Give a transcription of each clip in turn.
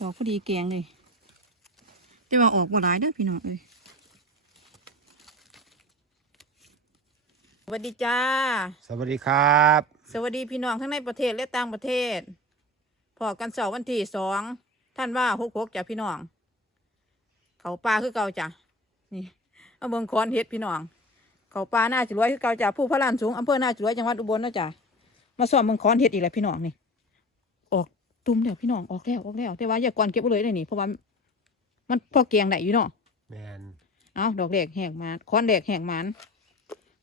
ดอกพอดีแกงเลย แต่ว่าออกบ่หลายเด้อพี่น้องเอ้ยสวัสดีจ้า สวัสดีครับ สวัสดีพี่น้องทั้งในประเทศและต่างประเทศ พอกันเสาร์วันที่สองท่านว่าหกหกจ้ะพี่น้อง เขาปลาคือเก่าจ้ะนี่เอาเมืองคอนเฮ็ดพี่น้อง เขาปลาหน้าจุรวยคือเก่าจ้ะผู้พระลานสูงอำเภอหน้าจุรวยจังหวัดอุบลเนาะจ้ะมาสอบเมืองคอนเฮ็ดอีกแล้วพี่น้องนี่ออก ตุ้มแล้วพี่น้องออกแล้วออกแล้วแต่ว่าอย่าก่อนเก็บไว้เลยเลยนี่เพราะว่ามันพอแกงได้อยู่เนาะแมนเอาดอกแดกแหกมาค้อนแดกแหกมัน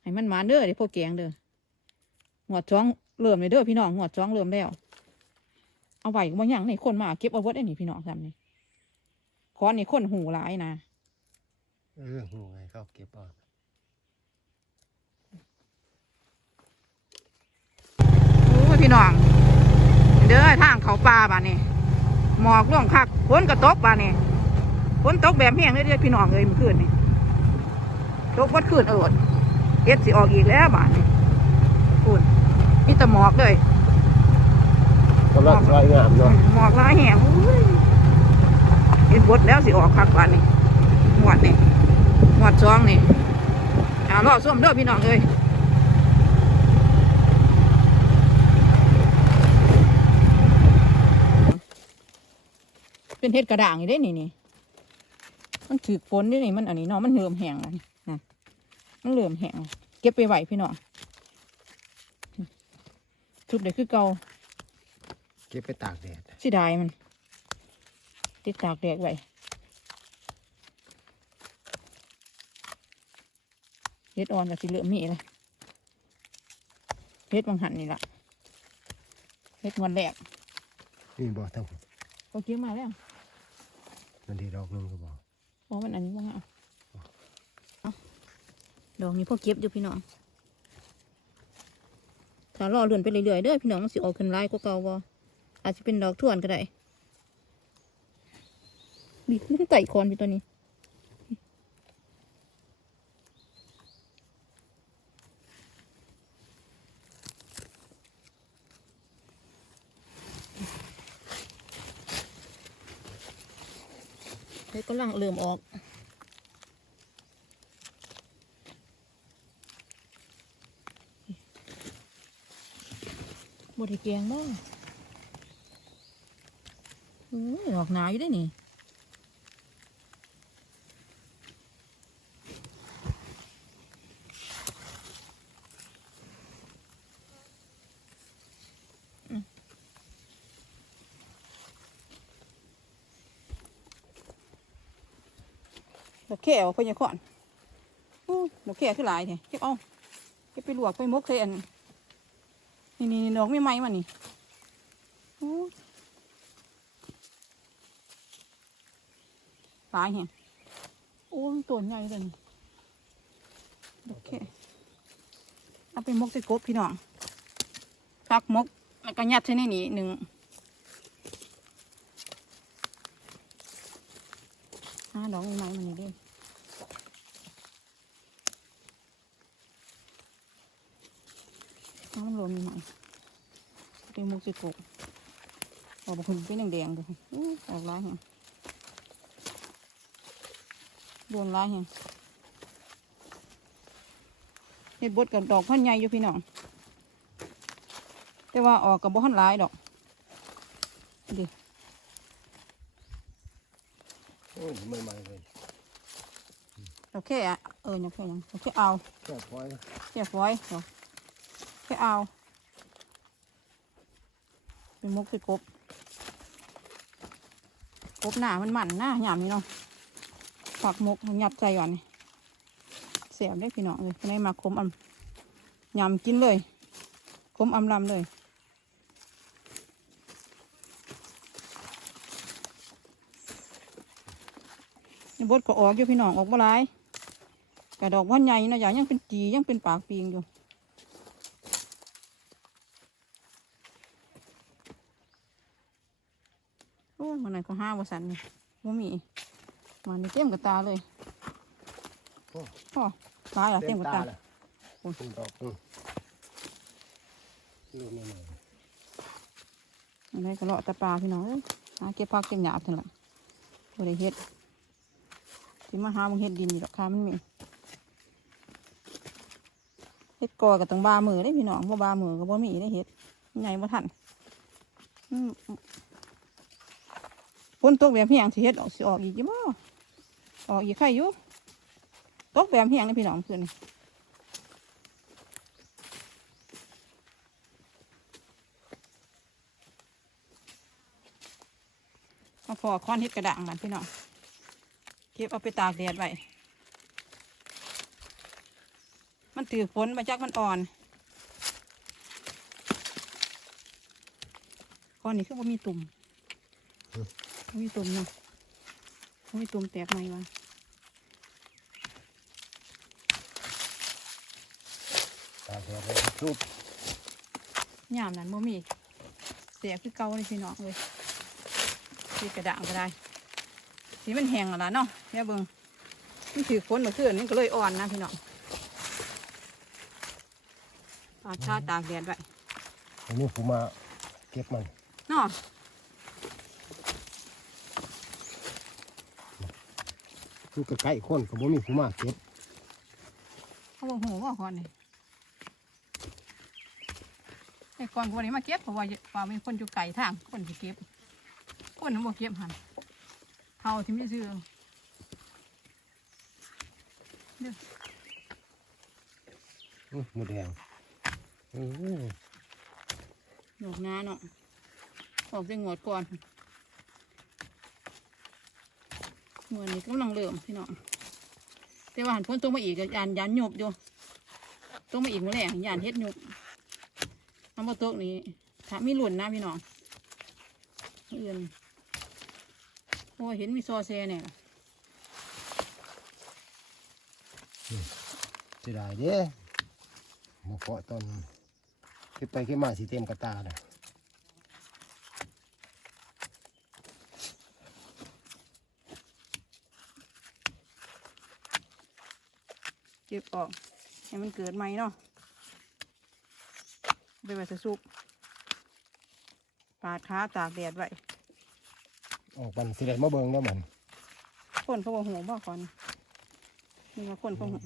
ให้มันมาเด้อเดี๋ยวพวกแกงเด้อหัวจ้องเริ่มเลยเด้อพี่น้องหัวจ้องเริ่มแล้วเอาไว้บางอย่างนี่คนมาเก็บเอาไว้ได้นี่พี่น้องทำนี่ค้อนนี่คนหูร้ายนะเออหูไงเขาเก็บเออกโอ้ยพี่น้อง เด้อทางเขาป่าบ้านนี่หมอกร่วงคักฝนก็ตกบ้านนี่ฝนตกแบบแห้งเลยเด้อพี่น้องเลยเมื่อคืนนี่ตกวัดคืนเออเอ็ดสิออกอีกแล้วบ้านนี่คุณมีแต่หมอกเลยกำลังสวยงามเนาะหมอกลายแหงอุ้ยเห็นบดแล้วสิออกคักบ้านนี่หวดนี่หวดซองนี่อ่ารอส้มเด้อพี่น้องเอ้ย เป็นเห็ดกระด่างอยู่ได้นี่นี่มันถือฝนนี่นี่มันอันนี้เนาะมันเริ่มแห้งแล้วนี่นะมันเริ่มแห้งแล้วเก็บไปไหวพี่น้องทุบเดี๋ยวคือเก่าเก็บไปตากแดดสิได้มันติดตากแดดไว้เฮ็ดอ่อนกับสิเหลือมีเลยเฮ็ดบางหันนี่ล่ะเฮ็ดงวันแรกนี่บอกทั้งหมดก็เก็บมาแล้ว มันดีดอกหนึงก็บอกเพราะมันอันนี้ว่างเอาเอาดอกนี้พ่อเก็บอยู่พี่น้องถ้ารอเลื่อนไปเรื่อยๆเด้อพี่น้องมันสิออกขึ้นลายกว่าเก่าบ่อาจจะเป็นดอกท่วนก็ได้บิดมันไต่คอนพี่ตัวนี้ เฮ้ยก็ลังเริ่มออกบไดแกงบ้างอืออกหนาอยู่ได้นี่ ดอกแค่เอาไปยังก่อนอู้ดอกแค่คือหลายเนี่ยเก็บเอาเก็บไปลวกไปมกใส่อันนี่นี่ดอกไม่ไหม้มันนี่โอ้ตายแฮะโอ้ตัวใหญ่เลยโอเคเอาไปมกใส่กบพี่น้องพักมกแล้วก็ยัดใส่ในนี้หนึ่งห้าดอกไม่ไหม้มันนี่เดิ น้ำมันรวมหน่อยเป็นมุกสิโกะออกมาคุณเป็นแดงๆเลยอู้ออกร้ายแฮงโดนร้ายแฮงเห็ดบดกับดอกพันใหญ่อยู่พี่น้อง แต่ว่าออกกับบ่หันร้ายดอกดิโอ้ยไม่ไม่เลยโอเคอะเออยังแค่ยังโอเคเอาแค่พอยเรียบร้อยเดี๋ยวแค่ เอาเป็นมุกสิกบกบหนามันหมันหน้าหยามนี่เนาะฝักมุกหยับใจก่อนเสียบได้พี่น้องเลยในมาคมอำยำกินเลยคมอำลำเลยบดก็ออกอยู่พี่น้องออกบ่หลายกระดอกว่าใหญ่นะอย่างยังเป็นจียังเป็นปากปีงอยู่ โอ้ยวันไหนก็ห้าวสันนี่ว่ามีมันนี่เต็มกับตาเลยโอ้พ่อตายละเต็มกับตาเลยโอ้ยเป็นดอกอืมลูกนี่หน่อยอันนี้ก็เลาะตาปลาพี่น้องเอ้ยหาเก็บผักเก็บหยาบเท่านั้นบ่ได้เฮ็ดสิมาหามึงเฮ็ดดินอยู่ดอกค่ะมันมีเฮ็ดกอก็ต้องบามือได้พี่น้องบ่บามือก็บ่มีได้เฮ็ดใหญ่บ่ทันอืม ฝนตกแบบเฮียงสิเฮ็ดออกสิออกอีกยู่บ่ออกอีกใครอยู่ตกแบบเฮียงนี่พี่น้องคืนนี้มาพอค้อนเฮ็ดกระด่างกันพี่น้องเก็บเอาไปตากแดดไว้มันถือฝนมาจากมันอ่อนก้อนนี้คือว่ามีตุ่ม มีตุ่มเนาะบ่มีตุ่มแตกไหมวะตาแดดเลยทุบยามนั้นบ่มีเสียคือเก่าเลยพี่น้องเลยที่กระด่างก็ได้สีมันแห้งแล้วล่ะเนาะแม่เบิ่งมันถือฝนเมื่อคืนมันก็เลยอ่อนนะพี่น้องปาดชาตากแดดไว้อันนี้ผมมาเก็บมันเนาะ อยู่ใกล้ๆคนก็บ่มีผมมาเก็บเขาบอกโหว่าก่อนนี่ไอ้ก่อนวันนี้มาเก็บเพราะว่าว่ามีคนอยู่ไกลทางคนที่เก็บ คนนั้นบ่เก็บหันเท่าที่ไม่ซื้ออื้อหมูแดงอื้อดอกนาเนาะออกได้งวดก่อน งวดนี้กำลังเริ่มพี่น้องแต่ว่าหันพ้นตัวมาอีกก็ยานยานหยบอยู่ตัวมาอีกมื่อแรงยานเฮ็ดหยบน้ำมาตกนี้ถ้ามีหล่นนะพี่น้องเอื่นโอ้เห็นมีซอแซเนี่ยเสียดายเด้มาเพาะตอนเก็บไปเก็บมาสิเต็มกระตาเลย ก็บออกให้มันเกิดใหม่เนาะไปไว้จะสุกปาดขาตากแดดไว้ออกมันสิได้มาเบิ่งแล้วมันคนเขาบอกหูบ่ก่อนนี่ว่าคนเขาหู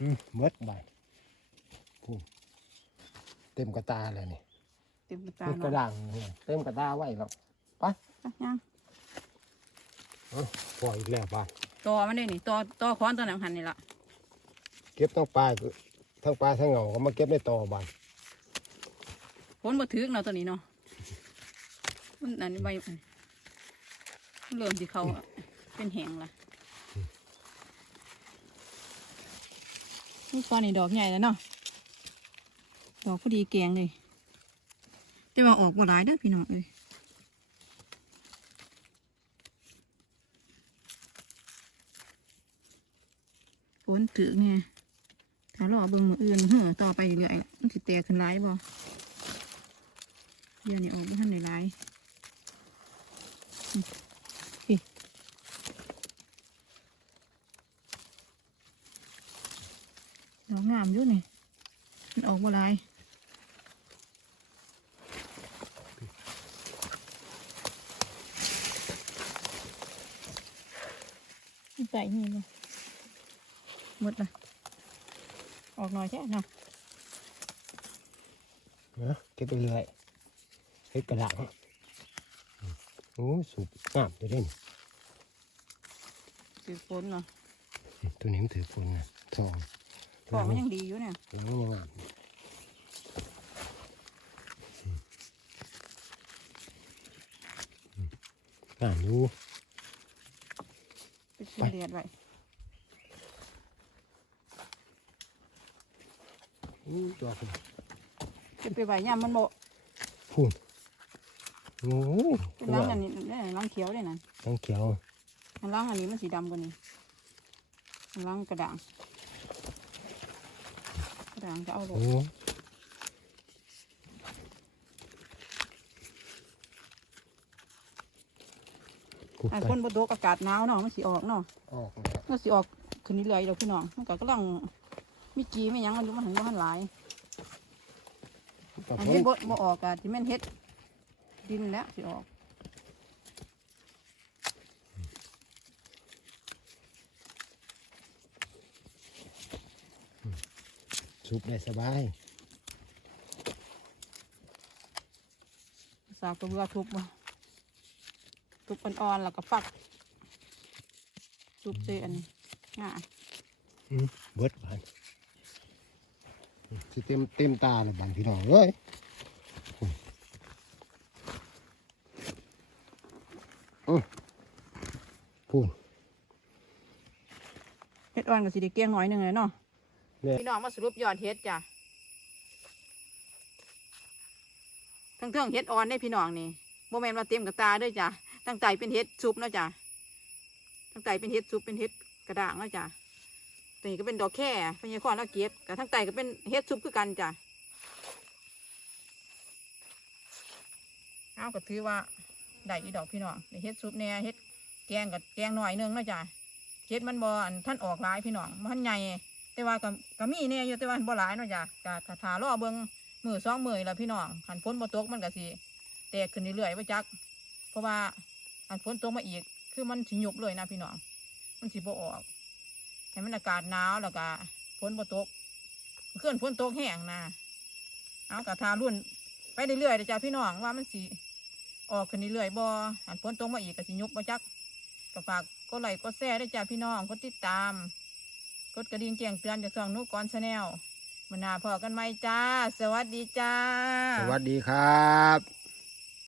อืมเบิดใบพูนเต็มกระตาเลยนี่ เต็มตาเบิดกระเนาะด่างเนี่ยเต็มกระตาไว้แล้วอะยังเอ้า ปล่อยอีกแล้วบ้านต่อมันได้นี่ต่อต่อค้อนตัวหนังหันนี่ละเก็บทั้งปลายก็ทั้งปลายทั้งเหงาก็มาเก็บในต่อบ้านฝนบ่ถึกเนาะตัวนี้เนาะมันนั่นใบมันเริ่มที่เขาเป็นแหงละนี่ก้อนนี่ดอกใหญ่แล้วเนาะดอกพอดีแกงเลยแต่ว่าออกบ่หลายเด้อพี่น้องเอ้ย นถึกไงถ้ารอเบิ่งมืออื่นเฮ้อต่อไปเรื่อยๆมันสิแตกขึ้นร้ายบ่เดี๋ยวนี้ออกบ่ทันได้ร้ายดอกงามอยู่นี่มันออกบ่ร้ายใส่นี่เลย มดละออกหน่อยแค่นะนะเก็บไปเรื่อยเฮ็ดกระด่างอืมโอ้สุกงามอยู่เด่นถือฝนเนาะตัวนี้มันถือคนนะทองของมันยังดีอยู่เนี่ยแล้วมันยังงามอืมอืมงามอยู่ไปซื้อเดียดไว้ ตัวคุณจะไปไว้ย่ามมันโบพูนโอ้ยเป็นล้างอันนี้ได้ล้างเขียวได้นั่นทั้งเขียวอันล้างอันนี้มันสีดำกว่านี้อันล้างกระด่างกระด่างจะเอาลงโอ้ขุดอันไปคนบโดกอากาศหนาวเนาะมันสีออกเนาะออกแล้วมันสีออกขึ้นเรื่อยๆเดี๋ยวพี่น้องมันก็กำลัง มีจีไม่ยั้งมันอยู่มันถึงว่ามันหลายแต่อันฝเฮ็นดบ่บ่ออกอะที่แม่นเฮ็ด ดินแล้วสิออกสุกได้สบายสากกระเบือทุบมาทุบอ่อนๆแล้วก็ฟักทุบเส้นง่ายอืมเบิดบาน สิเต็มเต็มตาเลยบานพี่น้องเอ้ยอืมพูนเฮ็ดอ่อนก็สิได้เกลี้ยงหน่อยหนึงเลยเนาะเนี่ยพี่น้องมาสรุปยอดเฮ็ดจ้ะทั้งเทิงเฮ็ดอ่อนได้พี่น้องนี่โมแมนว่าเต็มกับตาเด้วยจ้ะตั้งใจเป็นเฮ็ดซุปเนาะจ้ะตั้งใจเป็นเฮ็ดซุปเป็นเฮ็ดกระด้างเนาะจ้ะ ตัวนี้ก็เป็นดอกแค่พญาคอนแล้วเก็บกับทั้งใจก็เป็นเฮ็ดซุปคือกันจ้ะเอาก็ถือว่าได้อีดอกพี่น้องเฮ็ดซุปเนี่ยเฮ็ดแกงกับแกงหน่อยหนึงนะจ้ะเฮ็ดมันบ่อันท่านออกหลายพี่น้องมันใหญ่แต่ว่าก็ก็มีเนี่ยอยู่แต่ว่าบ่หลายเนาะจ้ะก็ถ้าถารอเบิ่งมือสองมือแล้วพี่น้องคันฝนบ่ตกมันก็สิแตกขึ้นเรื่อยๆว่าจัก เพราะว่าอันฝนตกมาอีก คือมันสิยุบเลยนะพี่น้องมันสิบ่ออก ให้มันอากาศหนาวแล้วก็ฝนบ่ตกเคลื่อนฝนตกแห้งนะเอากระทารุ่น ไปเรื่อยๆเด้อจ้ะพี่น้องว่ามันสิออกขึ้นเรื่อยๆบ่อันฝนตกมาอีกก็สิยุบบ่จักก็ฝากกดไลค์กดแชร์ด้จ้ะพี่น้องกดติดตาม กดกระดิ่งแจ้งเตือนจากช่องนุกรชาแนลมันนาพอกันไหมจ้า สวัสดีจ้า สวัสดีครับ